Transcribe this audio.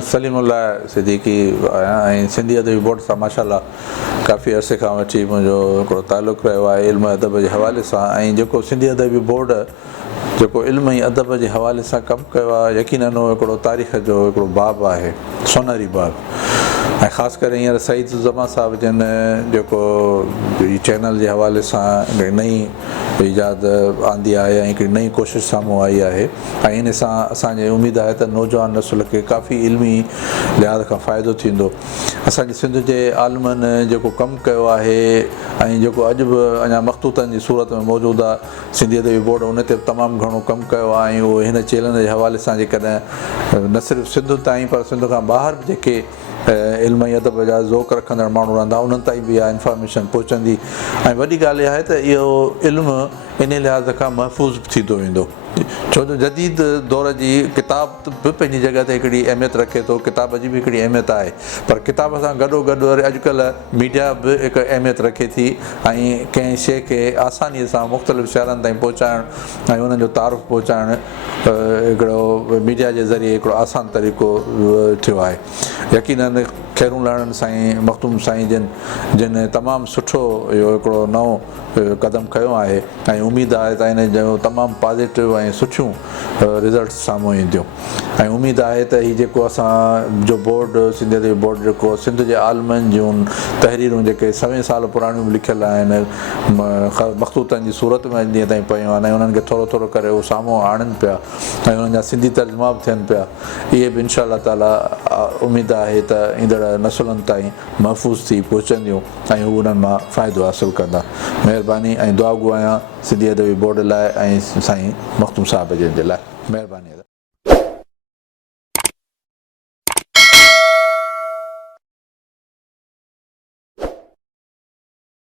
सलीम-उल्लाह-सिद्दीकी आहियां ऐं सिंधी अदबी बोर्ड सां माशाअल्लाह काफ़ी अरसे खां वठी मुंहिंजो हिकिड़ो तालुक़ु रहियो आहे इल्मु अदब जे हवाले सां। ऐं जेको सिंधी अदबी बोर्ड जेको इल्मु ऐं अदब जे हवाले सां कमु कयो आहे, यकीनन उहो हिकिड़ो तारीख़ जो हिकिड़ो बाब आहे, सोनहरी बाब। ऐं ख़ासि करे हींअर सईद ज़मा साहिब जन जेको चैनल जे हवाले सां हिकिड़ी नई इजाद आंदी आहे ऐं हिकिड़ी नई कोशिशि साम्हूं आई आहे। ऐं इन सां असांजी उमेद आहे त नौजवान नसुल खे काफ़ी इल्मी लिहाज़ खां फ़ाइदो थींदो। असांजे सिंध जे आलिमनि जेको कमु कयो आहे ऐं जेको अॼु बि अञा मख़तूतनि जी सूरत में मौजूदु आहे, सिंधी अदबी बोर्ड उन ते तमामु घणो कमु कयो आहे। ऐं उहो हिन चैनल जे हवाले सां जेकॾहिं न सिर्फ़ु सिंध ताईं पर सिंध खां ॿाहिरि बि जेके इल्म ऐं अदब जा ज़ौक़ रखंदड़ माण्हू रहंदा उन्हनि ताईं बि इहा इंफॉर्मेशन पहुचंदी। ऐं वॾी ॻाल्हि इहा आहे त इहो इल्मु इन लिहाज़ खां महफ़ूज़ थींदो वेंदो, छो जो जदीद दौर जी किताब बि पंहिंजी जॻह ते हिकिड़ी अहमियत रखे थो, किताब जी बि हिकिड़ी अहमियत आहे, पर किताब सां गॾोगॾु वरी अॼुकल्ह मीडिया बि हिकु अहमियत रखे थी। ऐं कंहिं शइ खे आसानीअ सां मुख़्तलिफ़ शहरनि ताईं पहुचाइणु ऐं उन्हनि जो तारुफ़ पहुचाइणु हिकिड़ो मीडिया जे ज़रिए हिकिड़ो आसान तरीक़ो थियो आहे। यकीनन खैरूं लहणनि साईं मखदूम साईं जिन तमामु सुठो इहो हिकिड़ो नओं क़दम खयो आहे ऐं उमेदु आहे त इन जो तमामु पॉज़िटिव ऐं सुठियूं रिज़ल्ट्स साम्हूं ईंदियूं। ऐं उमेदु आहे त हीउ जेको असांजो बोर्ड सिंधी अदबी बोर्ड जेको सिंध जे आलिमनि जूं तहरीरूं जेके 100 साल पुराणियूं बि लिखियलु आहिनि मख़तूतनि जी सूरत में अॼु ॾींहं ताईं पियूं आहिनि ऐं उन्हनि खे थोरो थोरो करे उहो साम्हूं आणनि पिया ऐं उन्हनि जा सिंधी तर्जुमा बि थियनि पिया। इहे बि इंशा अल्लाह ताला उमेदु आहे त ईंदड़ नसुलनि ताईं महफ़ूज़ थी पहुचंदियूं ऐं हू उन्हनि मां फ़ाइदो हासिलु कंदा। महिरबानी ऐं दुआ गो आहियां सिंधी अदबी बोर्ड लाइ ऐं साईं मखदूम साहिब जे लाइ। महिरबानी।